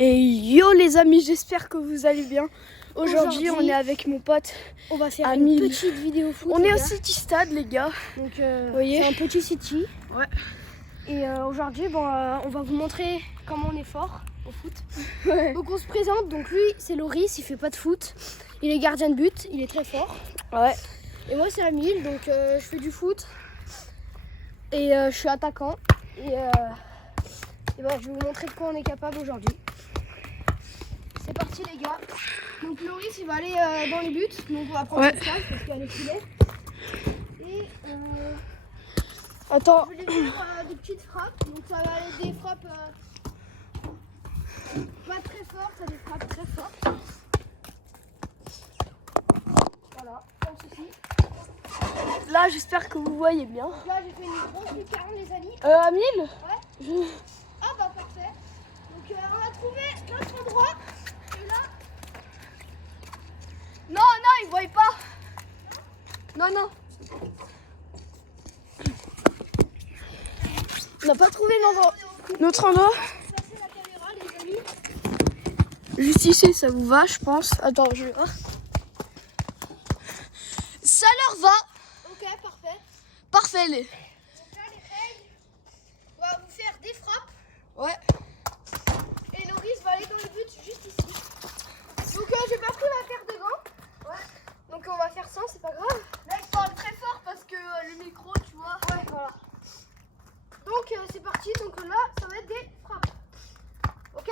Et yo les amis, j'espère que vous allez bien. Aujourd'hui on est avec mon pote. On va faire Amil. une petite vidéo foot. On est au City Stade les gars. Donc voyez, c'est un petit city. Ouais. Et aujourd'hui on va vous montrer comment on est fort au foot. Ouais. Donc on se présente, donc lui c'est Loris, il fait pas de foot. Il est gardien de but, il est très fort. Ouais. Et moi c'est Amil, donc je fais du foot. Et je suis attaquant. Et ben, je vais vous montrer de quoi on est capable aujourd'hui. C'est parti les gars. Donc Loris il va aller dans les buts. Donc on va prendre cette place parce qu'il y a les filets. Et Attends. je vais faire des petites frappes. Donc ça va aller des frappes pas très fortes à des frappes très fortes. Voilà, comme ceci. Là j'espère que vous voyez bien. Donc là j'ai fait une grosse lucarne les amis. Amil. Ouais. Ah bah parfait. Donc on a trouvé notre endroit. Et là. Non, il voit pas. Non. On n'a pas trouvé notre endroit. Placez la caméra les amis. Juste ici, ça vous va, je pense. Attends, je vais voir. Ça leur va. Ok, parfait. Parfait, les. Donc là les règles. On va vous faire des frappes. Ouais. Et Loris va aller dans le but juste ici. Donc j'ai pas pris ma paire de gants. Ouais. Donc on va faire sans, c'est pas grave. Mec, parle très fort parce que le micro, tu vois. Ouais, voilà. Donc c'est parti. Donc là, ça va être des frappes. Ok.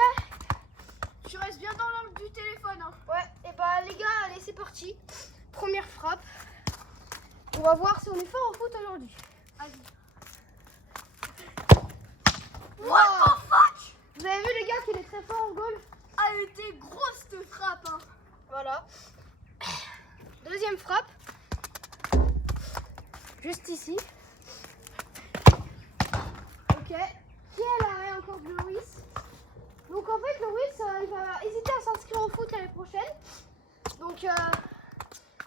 Tu restes bien dans l'angle du téléphone. Hein. Ouais. Et bah les gars, allez, c'est parti. Première frappe. On va voir si on est fort au foot aujourd'hui. Vas-y. What the fuck! Vous avez vu les gars qu'il est très fort au goal? Ah, elle était grosse cette frappe. Hein. Voilà. Deuxième frappe. Juste ici. Ok. Quel arrêt encore de Loris. Donc en fait Loris il va hésiter à s'inscrire au foot l'année prochaine. Donc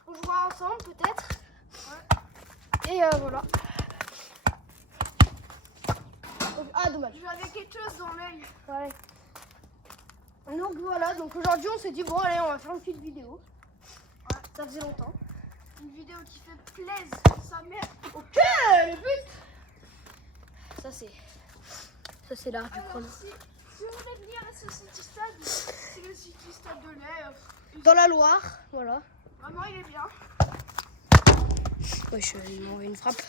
on jouera ensemble peut-être. Ouais. Et voilà. Donc, ah dommage. J'avais quelque chose dans l'œil. Ouais. Donc voilà, donc aujourd'hui on s'est dit bon allez on va faire une petite vidéo. Ouais, ça faisait longtemps. Une vidéo qui fait plaisir, sa mère. Ok, le but. Ça c'est l'art du chrono. Si vous voulez venir à ce City Stade, c'est le City Stade de l'Air. Dans la Loire, voilà. Vraiment, il est bien. Ouais, je m'envoie une frappe.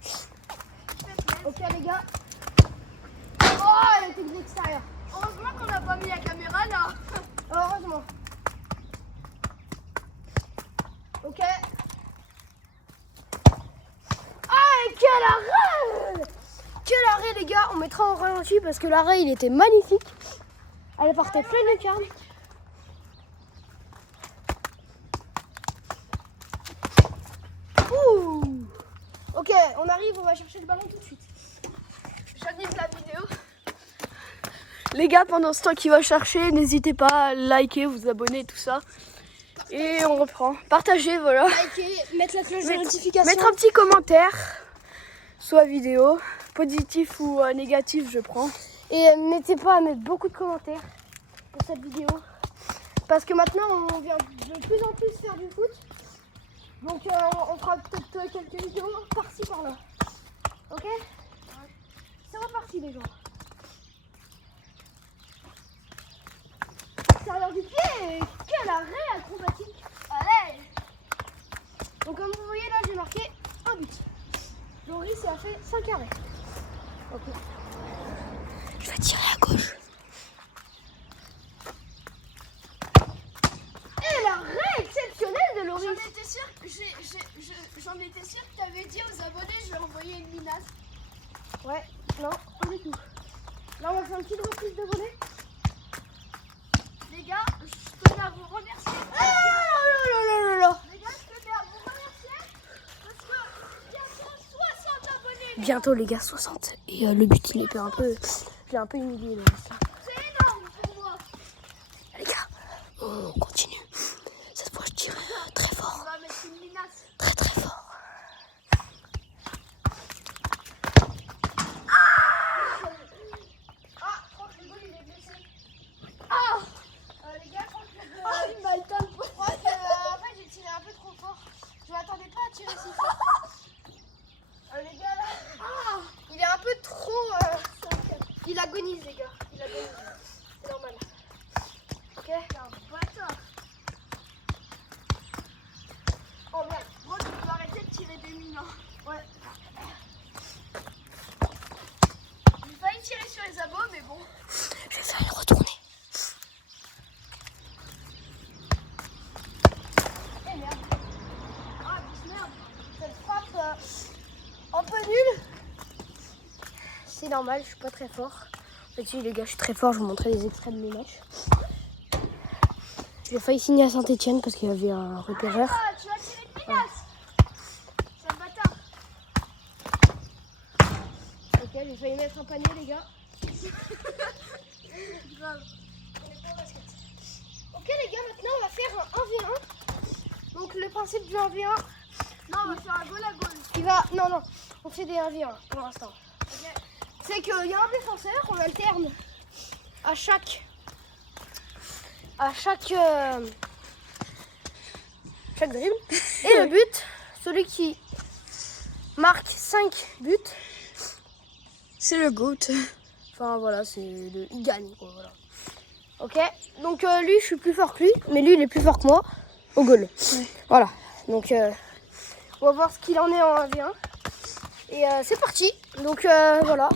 Faites-le. Ok les gars. Oh, elle était de l'extérieur. Heureusement qu'on n'a pas mis la caméra là. Heureusement. Ok. Ah, et quel arrêt! Quel arrêt les gars, on mettra en ralenti parce que l'arrêt il était magnifique. Elle partait pleine de lucarne. Ouh. Ok, on arrive, on va chercher le ballon tout de suite. J'anime la vidéo. Les gars, pendant ce temps qu'il va chercher, n'hésitez pas à liker, vous abonner, tout ça. Et on reprend. Partagez, voilà. Liker, mettre la cloche de notification. Mettre un petit commentaire, soit vidéo, positif ou négatif, je prends. Et n'hésitez pas à mettre beaucoup de commentaires pour cette vidéo. Parce que maintenant, on vient de plus en plus faire du foot. Donc on fera peut-être quelques vidéos par-ci par-là. Ok? C'est reparti les gens. Extérieur du pied, quel arrêt acrobatique. Allez! Donc comme vous voyez là, j'ai marqué un but. Loris a fait 5 arrêts. Ok. Je vais tirer à gauche. Et l'arrêt exceptionnel de Loris. J'en étais sûre que tu avais dit aux abonnés, je vais envoyer une minace. Ouais, non, pas du tout. Là, on va faire une petite reprise de volley. Les gars, je tenais à vous remercier. Ah là. Les gars, je tenais à vous remercier parce que bientôt 60 abonnés. Bientôt, les gars, 60. Et le but, il est un peu. Je l'ai un peu humilié, Loris. C'est énorme pour moi. Les gars, on continue. Cette fois, je tire très fort. On va mettre une minace. Très, très fort. Ah, je crois que le goal il est blessé. Ah, Je m'attendais pas à tirer si fort. Les gars là, il est un peu trop... il agonise les gars, il agonise. C'est normal. Ok. C'est un bâtard. Oh merde. Moi, tu peux arrêter de tirer des mines. Hein. Ouais. J'ai failli tirer sur les abos, mais bon. Je vais faire le retourner. Eh merde. Ah, merde. Cette frappe un peu nulle. C'est normal, je suis pas très fort. En fait, si les gars, je suis très fort. Je vais vous montrer les extraits de mes matchs. J'ai failli signer à Saint-Etienne parce qu'il y avait un repéreur. Ah, tu vas tirer de pinasse. C'est un bâtard. Ok, j'ai failli mettre un panier, les gars. Grave. Ok, les gars, maintenant on va faire un 1v1. Donc, le principe du 1v1, Non, on va faire un goal à goal. il va. Non, non, on fait des 1v1 pour l'instant. Ok. C'est qu'il y a un défenseur, on alterne à chaque dribble. Et le but, celui qui marque 5 buts, C'est le GOAT. enfin voilà, il gagne quoi, voilà. Ok, donc lui je suis plus fort que lui, mais lui il est plus fort que moi au goal. Ouais. Voilà, donc on va voir ce qu'il en est en 1v1. Et c'est parti, donc voilà.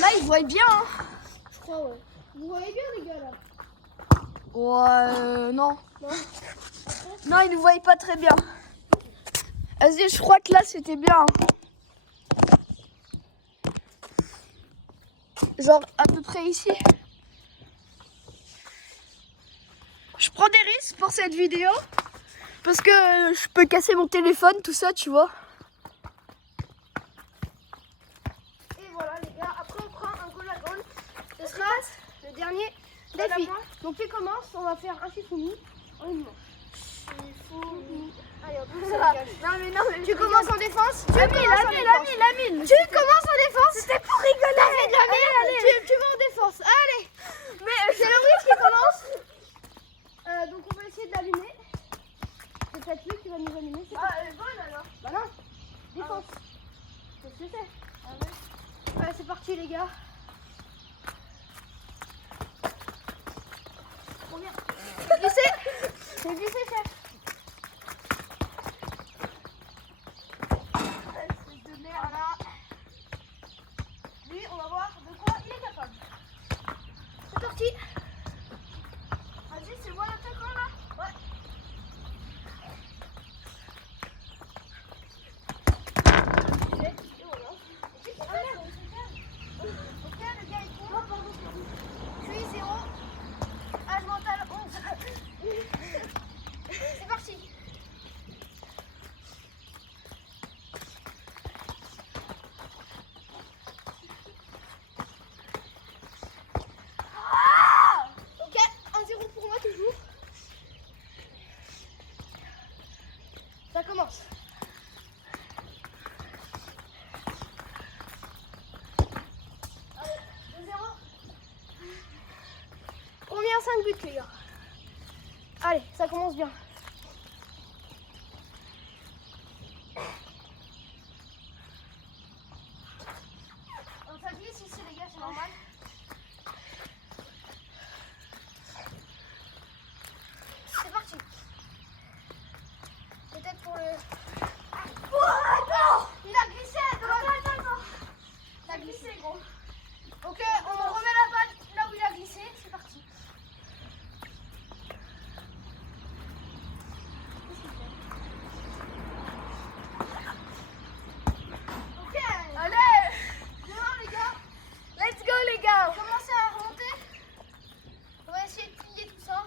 Là, il voit bien. Hein. Je crois, ouais. Vous voyez bien les gars là? Ouais, non. Non. Non, il ne voyait pas très bien. Vas-y, je crois que là, c'était bien. Genre, à peu près ici. Je prends des risques pour cette vidéo. Parce que je peux casser mon téléphone, tout ça, tu vois. Et voilà les gars, après on prend un goal à goal. Ce sera le dernier Goal à défi. moi. Donc tu commences, on va faire un Shifumi en une manche. Allez, on peut se Non, mais non, mais Tu commences en défense. Tu Amine, commences en défense. Amine. Tu commences en défense. C'était pour rigoler. T'as fait de la merde. Allez. Tu vas en défense. Allez. Mais C'est Loris qui commence. Donc on va essayer de l'allumer. C'est peut-être lui qui va nous allumer. C'est elle est bonne alors. Bah non. Défense. Qu'est-ce que c'est? Ouais, c'est parti les gars. Combien? C'est glissé. C'est glissé, chef. Espèce de merde. Voilà. Lui, on va voir de quoi il est capable. C'est parti. Vas-y, c'est moi l'attaquant là. Ouais. Et voilà. Ok, le gars il court. Puis 0. Âge mental 11. C'est parti. Ok, 1-0 pour moi toujours. Ça commence. Allez, 2-0. Combien 5 buts les gars? Allez, ça commence bien. Ça glisse ici les gars, c'est normal. C'est parti. Peut-être pour le... Oh, attends, il a glissé. Attends. Il a glissé gros. Ok, on remet la balle là où il a glissé. C'est parti. Ok. Allez, Demain les gars, let's go les gars. commencez à remonter. On va essayer de plier tout ça.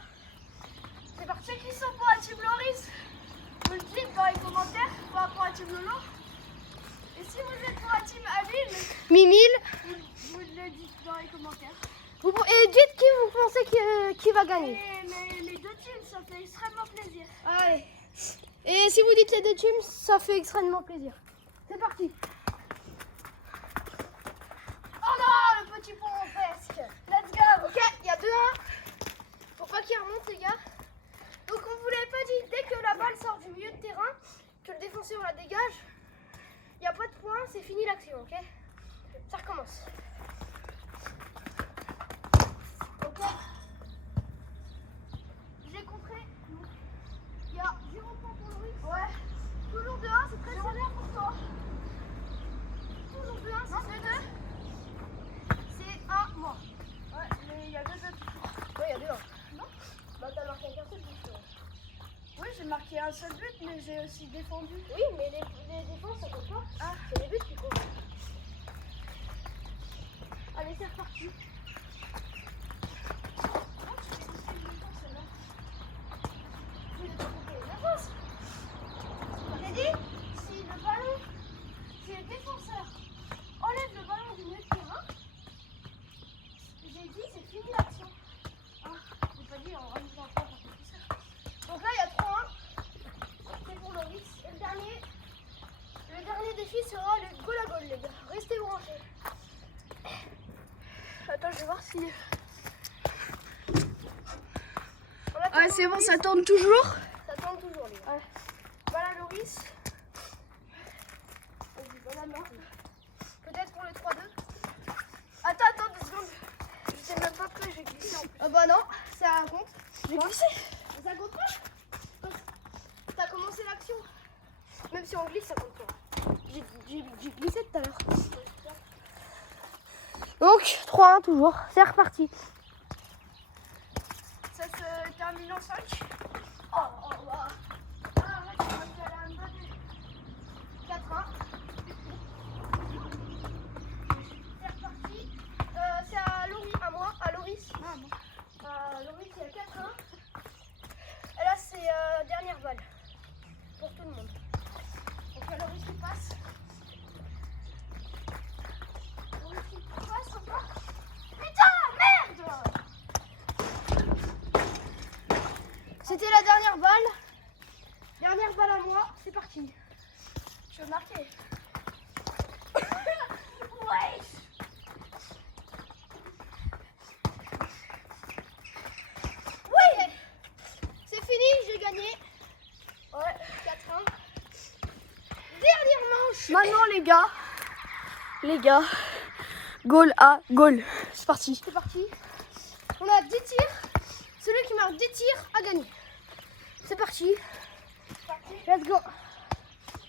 C'est parti. Ceux qui sont pour la team Loris, vous le dites dans les commentaires par rapport à la team Lolo. Et si vous êtes pour la team Amine, Mimile. vous le dites dans les commentaires. Et dites qui vous pensez qui va gagner. Et les deux teams, ça fait extrêmement plaisir. Allez. Et si vous dites les deux teams, ça fait extrêmement plaisir. C'est parti. Oh non, le petit pont presque. Let's go. Ok, il y a 2-1. c'est fini l'action, ok? Ça recommence. Ok. J'ai compris. Il y a 0 points pour Loris. Ouais. Toujours de 1, c'est très sévère pour toi. Toujours de 1, c'est 2. C'est 1, moi. Ouais, mais il y a 2 autres. Ouais, il y a 2 1. Non. Bah, t'as marqué qu'un seul but. Oui, j'ai marqué un seul but, mais j'ai aussi défendu. Oui, mais les défenses, ça compte pas. Ah. C'est les buts qui comptent. Allez, c'est reparti. J'ai dit, si le ballon, si le défenseur enlève le ballon du milieu de terrain, j'ai dit c'est fini l'action. Ah, j'ai pas dit, on rajoute un point pour tout ça. Donc là il y a 3-1, c'est pour Loris. Et le dernier défi sera le goal à goal, les gars. Restez branchés. Attends, je vais voir si. On attend Ouais, c'est bon, Loris. ça tourne toujours. Ça tourne toujours, les gars. Ouais. Voilà Loris. Vas-y, bonne à moi. Peut-être pour le 3-2. Attends, 2 secondes. Je sais même pas que j'ai glissé en plus. Ah bah non, ça compte. J'ai glissé. Ça compte pas. T'as commencé l'action. Même si on glisse, ça compte pas. J'ai glissé tout à l'heure. Donc 3-1 toujours, c'est reparti. Ça se termine en 5. Oh, bah. Arrête, on va aller à un bonne. 4-1. C'est reparti. C'est à Loris, à moi, à Loris. Ah, bon. Loris, il y a 4-1. Et là, c'est dernière balle. Pour tout le monde. Donc il y a Loris qui passe. Loris qui passe encore. Putain, merde! C'était la dernière balle. Dernière balle à moi. C'est parti. Je vais marquer. Ouais. Oui. C'est fini, j'ai gagné. Ouais. 4-1. Dernière manche. Maintenant, les gars, goal à goal. C'est parti. C'est parti. On a 10 tirs. Celui qui marque 10 tirs a gagné. C'est parti. Let's go.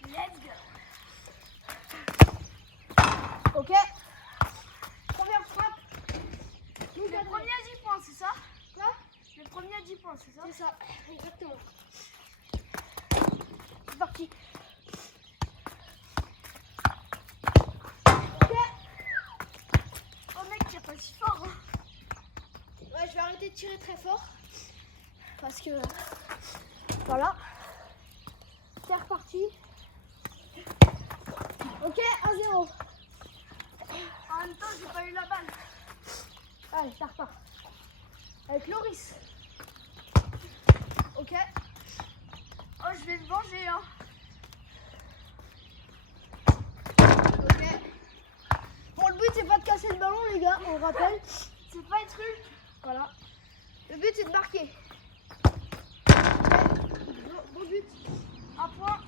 Let's go. Ok. Première frappe. Nous, Le premier à 10 points, c'est ça? Là, Le premier à 10 points, c'est ça? c'est ça. Exactement. C'est parti. Ok. Oh mec, tire pas si fort. Hein. Ouais, je vais arrêter de tirer très fort. Parce que. Voilà. C'est reparti. Ok, 1-0. En même temps, j'ai pas eu la balle. Allez, ça repart. Avec Loris. Ok. Oh, je vais me venger. Hein. Ok. Bon, le but, c'est pas de casser le ballon, les gars, on rappelle. C'est pas être truc. Voilà. Le but, c'est de marquer. Bon but. Un point.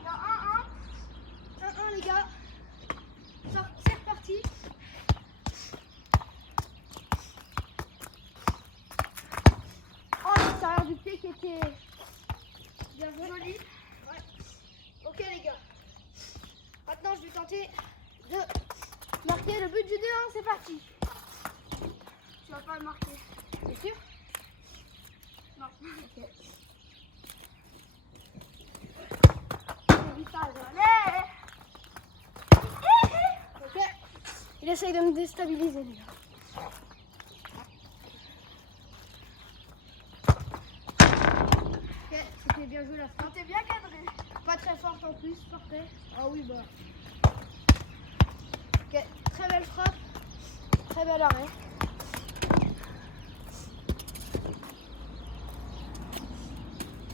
Il y a 1-1. 1-1, les gars. C'est reparti. Oh, l'extérieur du pied qui était bien joué. Joli. Ouais. Ok, les gars. Maintenant, je vais tenter de marquer le but du 2-1. C'est parti. Tu vas pas le marquer. T'es sûr? Non. Ok. Allez. Ok. Il essaye de me déstabiliser, les gars. Ok, c'était bien joué la On frappe. t'es bien cadré. Pas très forte en plus, parfait. Ah oui, bah. Ok, très belle frappe. Très bel arrêt.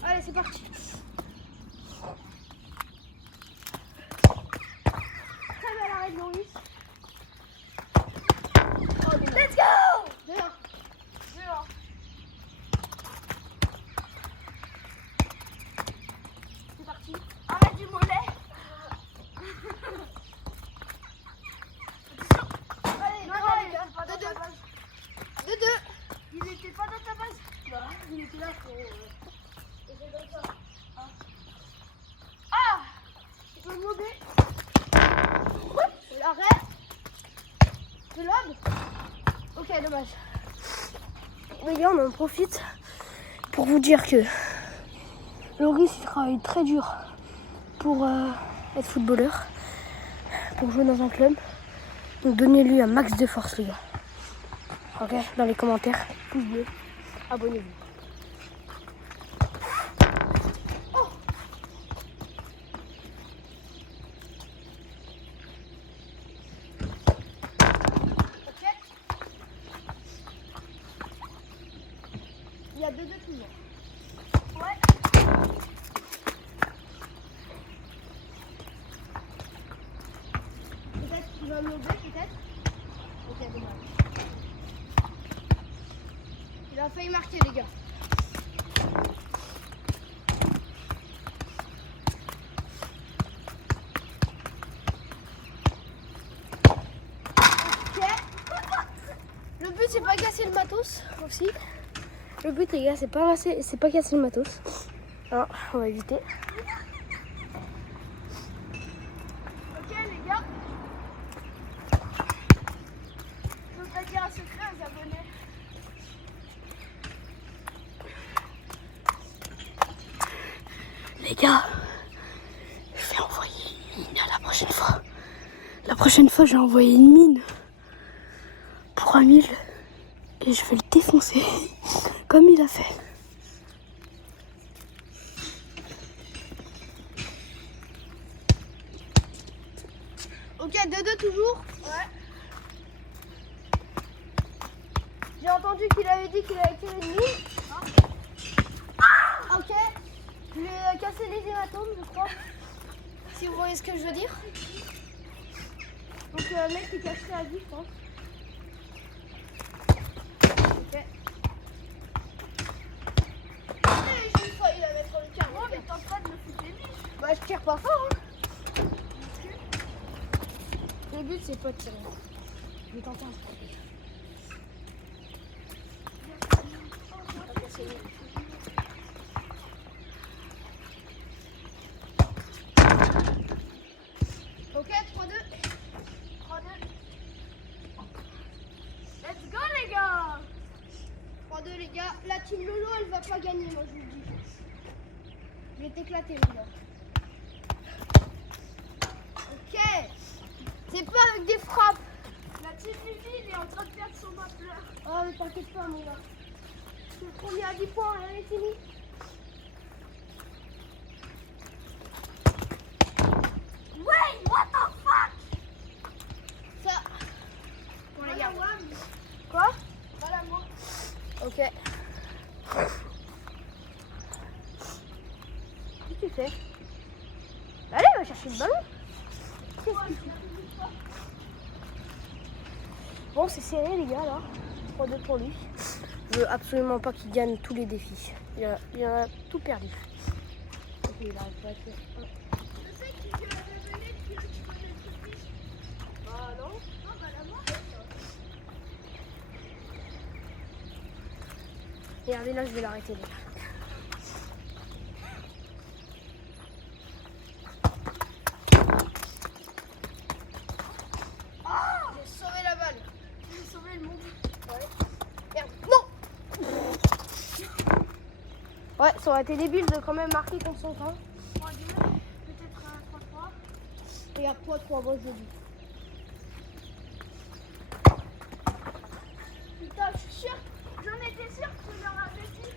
Allez, c'est parti. Très bel arrêt de Loris. Let's go. 2-1. 2-1. C'est parti. Arrête du mot. fais lob. Ok, dommage. Les gars, on en profite pour vous dire que Loris il travaille très dur pour être footballeur, pour jouer dans un club. Donc donnez-lui un max de force, les gars. Ok, dans les commentaires, pouce bleu, abonnez-vous. Oh. Ok. Il y a 2-2 toujours. Ouais. Peut-être qu'il va me lever, peut-être. Ok, dommage. Il a failli marquer, les gars. Ok. Le but, c'est pas casser le matos aussi. Le but, les gars, c'est pas casser le matos. Alors, on va éviter. Ok les gars. Je voudrais dire un secret aux abonnés. Les gars, je vais envoyer une mine la prochaine fois. La prochaine fois, j'ai envoyé une mine pour Amil et je vais le défoncer comme il a fait. Ok, 2-2 toujours. Ouais. J'ai entendu qu'il avait dit qu'il avait tiré une mine. Ok. Je lui ai cassé les hématomes, je crois. Si vous voyez ce que je veux dire. Donc le mec est caché à vie, je pense. Ok. J'ai failli la mettre le carreau, mais tente pas de me foutre les biches. Bah je tire pas fort. Hein. Le but c'est pas de tirer. Je vais tenter un truc. Ok, 3-2. 3-2. Let's go les gars. 3-2 les gars. La team Lolo elle va pas gagner, moi je vous le dis. Je vais t'éclater les gars. Ok. C'est pas avec des frappes. La team Vivi, il est en train de perdre son mapleur. Oh mais t'inquiète pas mon gars. Je suis le premier à 10 points, rien n'est fini. Wait, what the fuck? Ça. Pour les gars. Voilà, Quoi? voilà moi. Ok. Qu'est-ce que tu fais? Allez, va chercher le ballon. Qu'est-ce que tu fais? Bon, c'est serré les gars là. 3-2 pour lui. Je veux absolument pas qu'il gagne tous les défis. Il a tout perdu. Ok, il arrive pas à faire. Je sais qui veut devenir, qui veut que tu connais le plus. Bah non. Non, bah la moi. Regardez là, je vais l'arrêter là. J'ai sauvé la balle. J'ai sauvé le monde. Merde. Non. Ouais, ça aurait été débile de quand même marquer contre son camp. 3-2, peut-être 3-3. Regarde, 3-3, moi je le dis. Putain, je suis sûre, j'en étais sûre que tu l'aurais dit.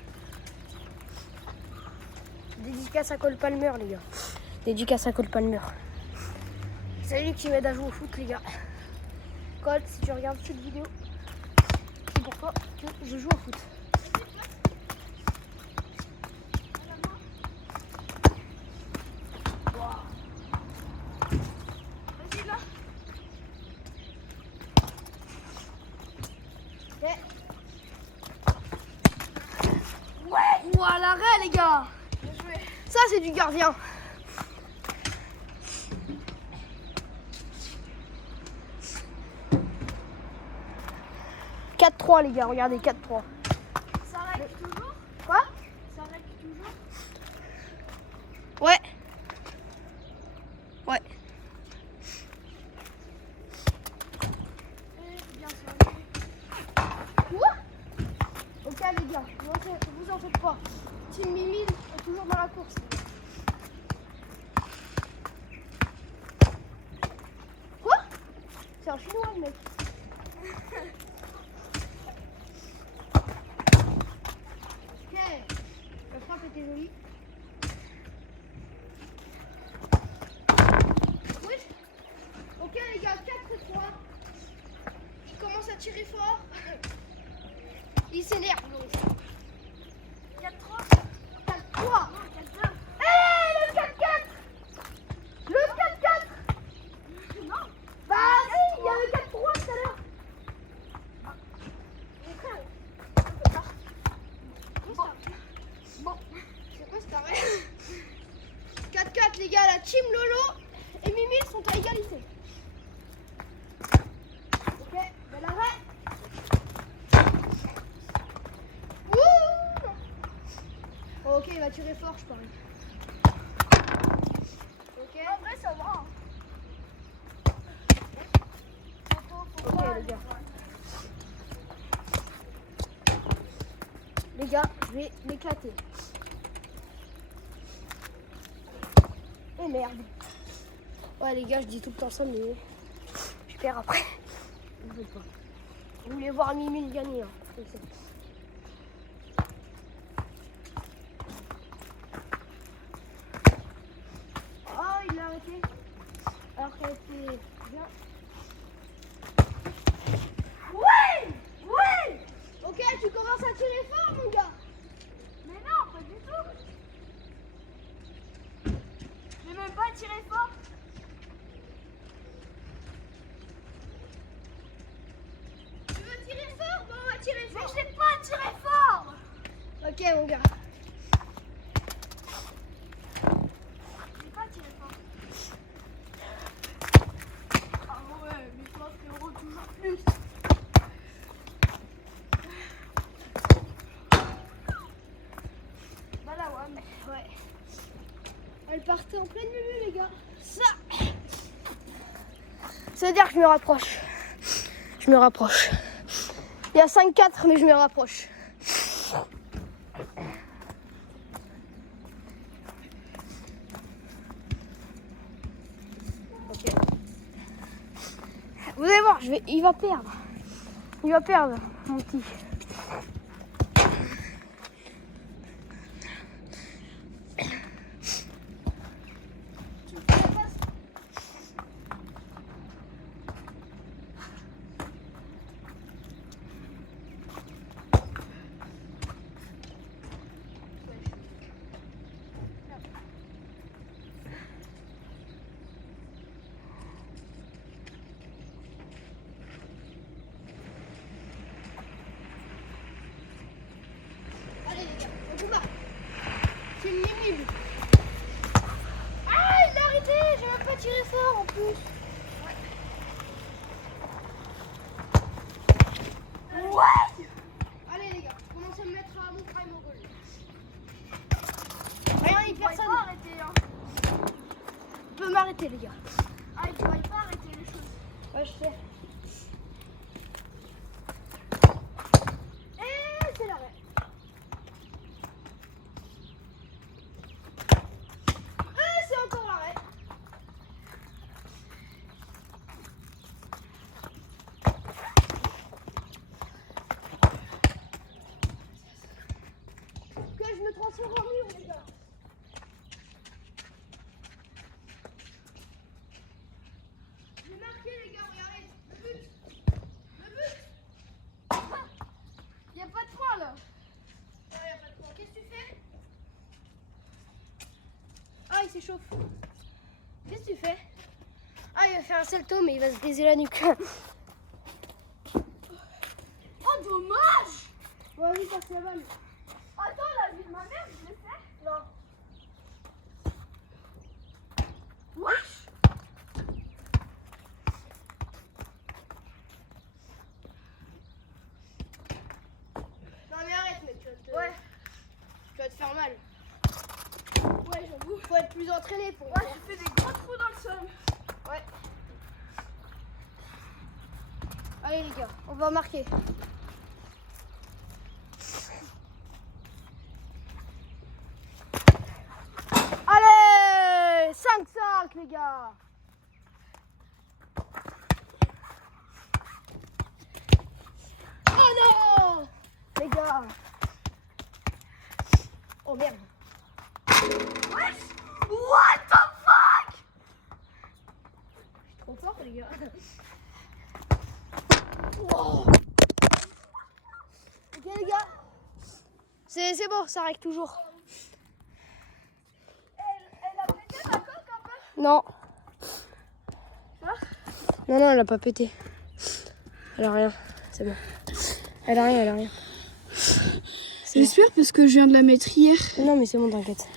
Dédicace à Cole Palmer, les gars. Dédicace à Cole Palmer. C'est lui qui m'aide à jouer au foot, les gars. Cole, si tu regardes cette vidéo, c'est pour toi que je joue au foot. Vas-y là. Ok. Ouais. Ouah, l'arrêt, les gars. Bien joué. Ça, c'est du gardien. « 4-3 les gars, regardez, 4-3. Ça règle toujours? Quoi? Ça règle toujours? Ouais. Ouais. un chinois le mec. Ok, la frappe était jolie. Oui. Ok les gars, 4-3. Il commence à tirer fort. Il s'énerve. 4-3. 4-3. Hey, le 4-4. Le 4-4. Non. Bah si, il y a le 4-3 tout à l'heure. Bon, c'est quoi cet arrêt? 4-4 les gars, la team Lolo et Mimi sont à égalité. Ok, bel arrêt. Ouh. Ok, il va tirer fort, je parie. Ok. En vrai, ça va. Ok, les gars. Les gars, je vais m'éclater. Oh merde. Ouais les gars, je dis tout le temps ça, mais je perds après. Je veux pas. Vous voulez voir Mimi gagner, hein. Oh, il l'a arrêté. Alors qu'elle était bien. Ouais. Ouais. Ok, tu commences à tirer fort, mon gars. Mais non, pas du tout. J'ai même pas tiré fort. Tu veux tirer fort? Bon, on va tirer fort. Mais je sais pas tirer fort. Ok, mon gars. J'ai pas tiré fort. Ah ouais, mais toi, frérot, toujours plus. Bah là, ouais, mais ouais. Elle partait en pleine lulu, les gars. Ça veut dire que je me rapproche. Je me rapproche. Il y a 5-4, mais je me rapproche. Ok. Vous allez voir, il va perdre. Il va perdre, mon petit. Allez les gars, on combat. C'est Mimi. Ah, il l'a arrêté. J'ai même pas tiré fort en plus. Ouais. Allez les gars, commence à me mettre à mon prime au goal. Rien, il personne. Pas arrêter, hein. Il peut m'arrêter les gars. Ah, il ne pourrait pas arrêter les choses. Ouais, je sais. Et c'est l'arrêt. Et c'est encore l'arrêt. Que je me transforme en mur les gars. J'ai marqué les gars, regardez. Le but. Le but. Il n'y a pas de point là. Il n'y a pas de point. Qu'est-ce que tu fais? Ah, il s'échauffe. Qu'est-ce que tu fais? Ah, il va faire un salto, mais il va se baiser la nuque. Oh, dommage! Vas-y, passe la balle. Attends, la vie de ma mère, je l'ai fait? Non. Wesh! Non, mais arrête, mec. Ouais. Tu vas te faire mal. Ouais, j'avoue. Faut être plus entraîné pour. Ouais, je fais des gros trous dans le sol. Ouais. Allez, les gars, on va marquer. Allez, 5-5, les gars. non! Les gars. Oh merde. What the fuck? Je suis trop fort les gars. Wow. Ok les gars. C'est bon, ça règle toujours. Elle a pété ma coque un peu? Non. Quoi? Non, elle a pas pété. Elle a rien, c'est bon. Elle a rien. J'espère parce que je viens de la mettre hier. Non mais c'est bon, t'inquiète.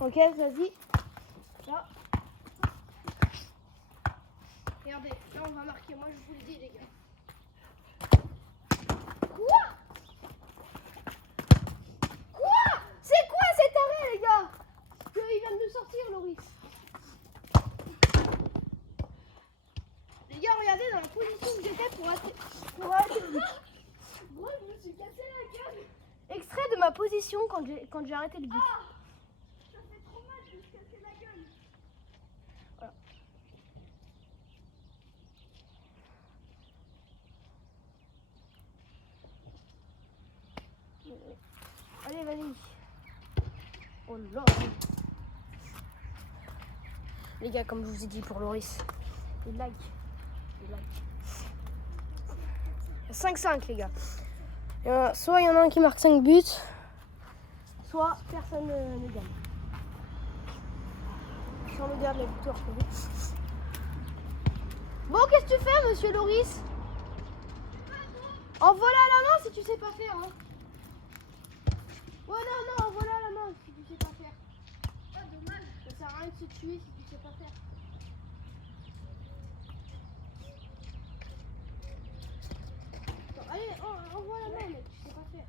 Ok, vas-y. Là. Regardez, là on va marquer, moi je vous le dis les gars. Quoi? C'est quoi cet arrêt les gars? Il vient de sortir Loris. Les gars, regardez dans la position que j'étais pour arrêter le but. Moi je me suis cassé la gueule. Extrait de ma position quand j'ai arrêté le but. Ça fait trop mal de se casser la gueule. Allez, vas-y. Oh là. Les gars, comme je vous ai dit pour Loris, il like. 5-5 les gars. Soit il y en a un qui marque 5 buts, soit personne ne gagne. Si on regarde la victoire, je peux. Bon, qu'est-ce que tu fais, monsieur Loris? Envoie-la à la main si tu sais pas faire. Hein. Ouais, non, envoie-la à la main si tu sais pas faire. Ah, dommage. Ça sert à rien de se tuer si tu sais pas faire. Attends, allez, envoie la main, mec, tu sais pas faire.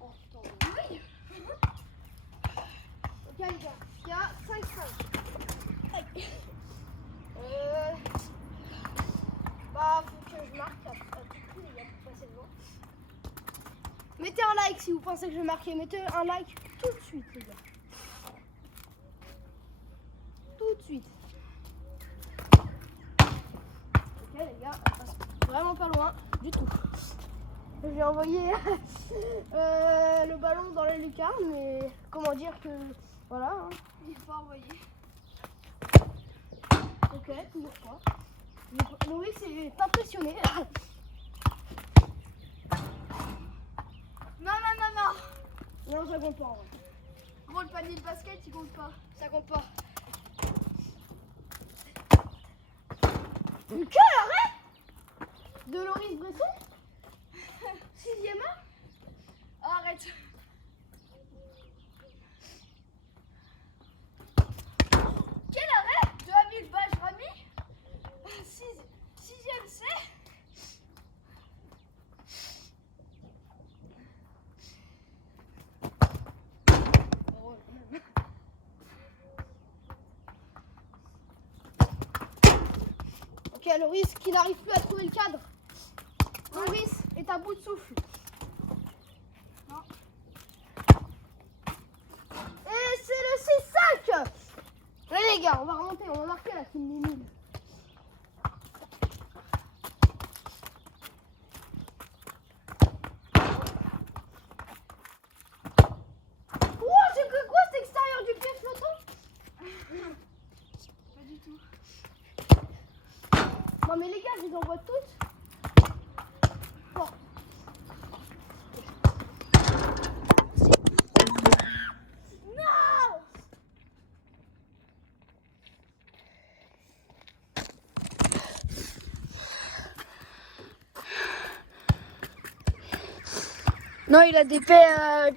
Oh putain. Oui. Ok, les gars, il y a 5-5. Bah, faut que je marque à tout prix, les gars, pour passer devant. Mettez un like si vous pensez que je vais marquer. Mettez un like tout de suite, les gars. Tout de suite. Ok, les gars, vraiment pas loin du tout. J'ai envoyé le ballon dans la lucarne, mais comment dire que. Voilà. Hein. Il est pas envoyé. Ok, toujours pas. Loris est impressionné. Non. Non, ça compte pas. En vrai. Gros, le panier de basket, il compte pas. Ça compte pas. Mais quel arrêt de Loris Bresson? 6e A. Oh, arrête. Quel arrêt de Hamid Bajrami? 6e C. Ok, Loris qui n'arrive plus à trouver le cadre. Loris est à bout de souffle. Non. Et c'est le 6-5. Allez les gars, on va remonter, on va marquer la team Mimile. Oh, c'est que quoi cet extérieur du pied flottant? Pas du tout. Non mais les gars, je les envoie toutes. Bon. Non. Non, il a des paix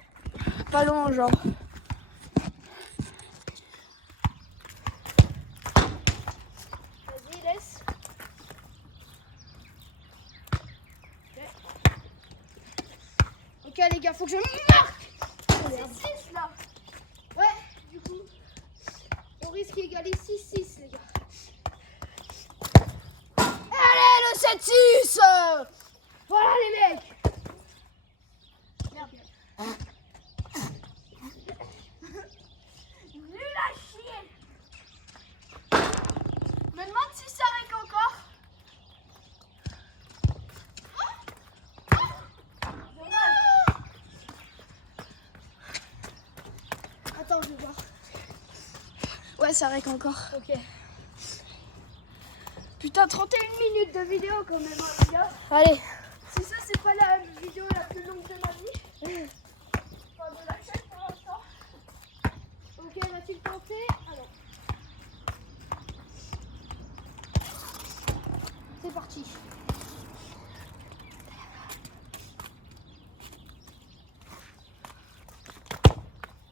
pas loin, genre. Vas-y, laisse. Ok, les gars, faut que je marque. C'est 6 là. Ouais, du coup, on risque d'égaler 6-6, les gars. Allez, le 7-6. Voilà, les mecs. Merde. Nul à chier. Ouais, ça règle encore. Ok. Putain, 31 minutes de vidéo quand même, hein, les gars. Allez. Si ça, c'est pas la vidéo la plus longue de ma vie. Enfin, de la chaîne pour l'instant. Ok, va-t-il tenter? Alors. C'est parti.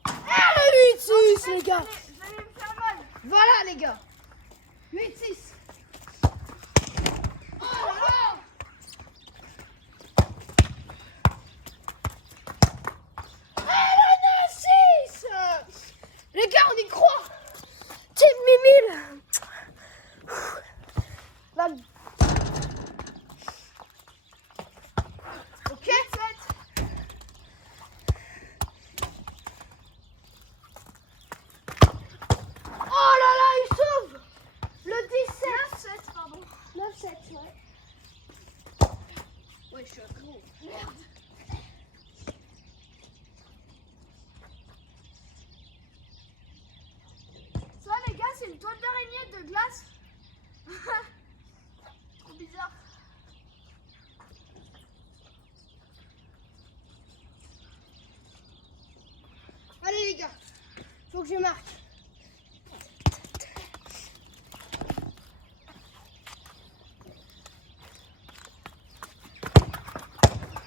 Allez, 8-6 les gars. Vous allez me faire mal. Voilà les gars. 8-6. Oh là là. Ah, 6. Les gars, on y croit. Team Mimile. Là. Ok. 7. Oh là là, il sauve. Le 17. 9-7, pardon. 9-7, ouais. Ouais, je suis à gros. Merde. Ça, les gars, c'est une toile d'araignée de glace. Trop bizarre. Allez les gars, faut que je marque.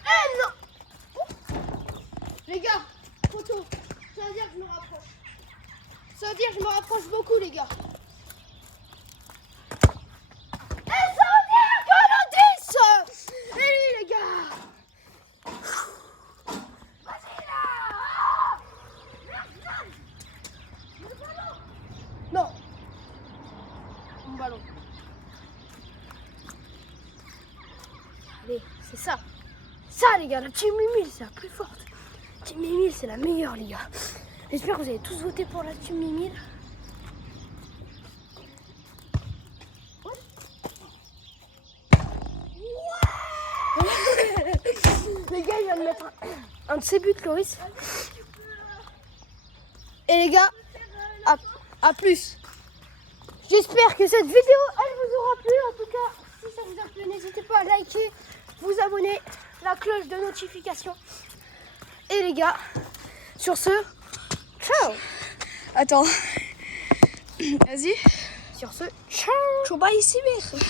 Eh non. Les gars, photo, ça veut dire que je me rapproche. Ça veut dire que je me rapproche beaucoup les gars. Et ça veut dire que le 10. Et lui les gars. Vas-y là. Non. Mon ballon. Allez, c'est ça. Ça les gars, la Team Mimile, c'est la plus forte. Team Mimile, c'est la meilleure les gars. J'espère que vous avez tous voté pour la Team Mimile. Les gars, il vient de mettre un de ses buts, Loris. Et les gars, à plus. J'espère que cette vidéo, elle vous aura plu. En tout cas, si ça vous a plu, n'hésitez pas à liker, vous abonner, la cloche de notification. Et les gars, sur ce, ciao. Attends. Vas-y. Sur ce, ciao. Ciao, bye, ici, mec.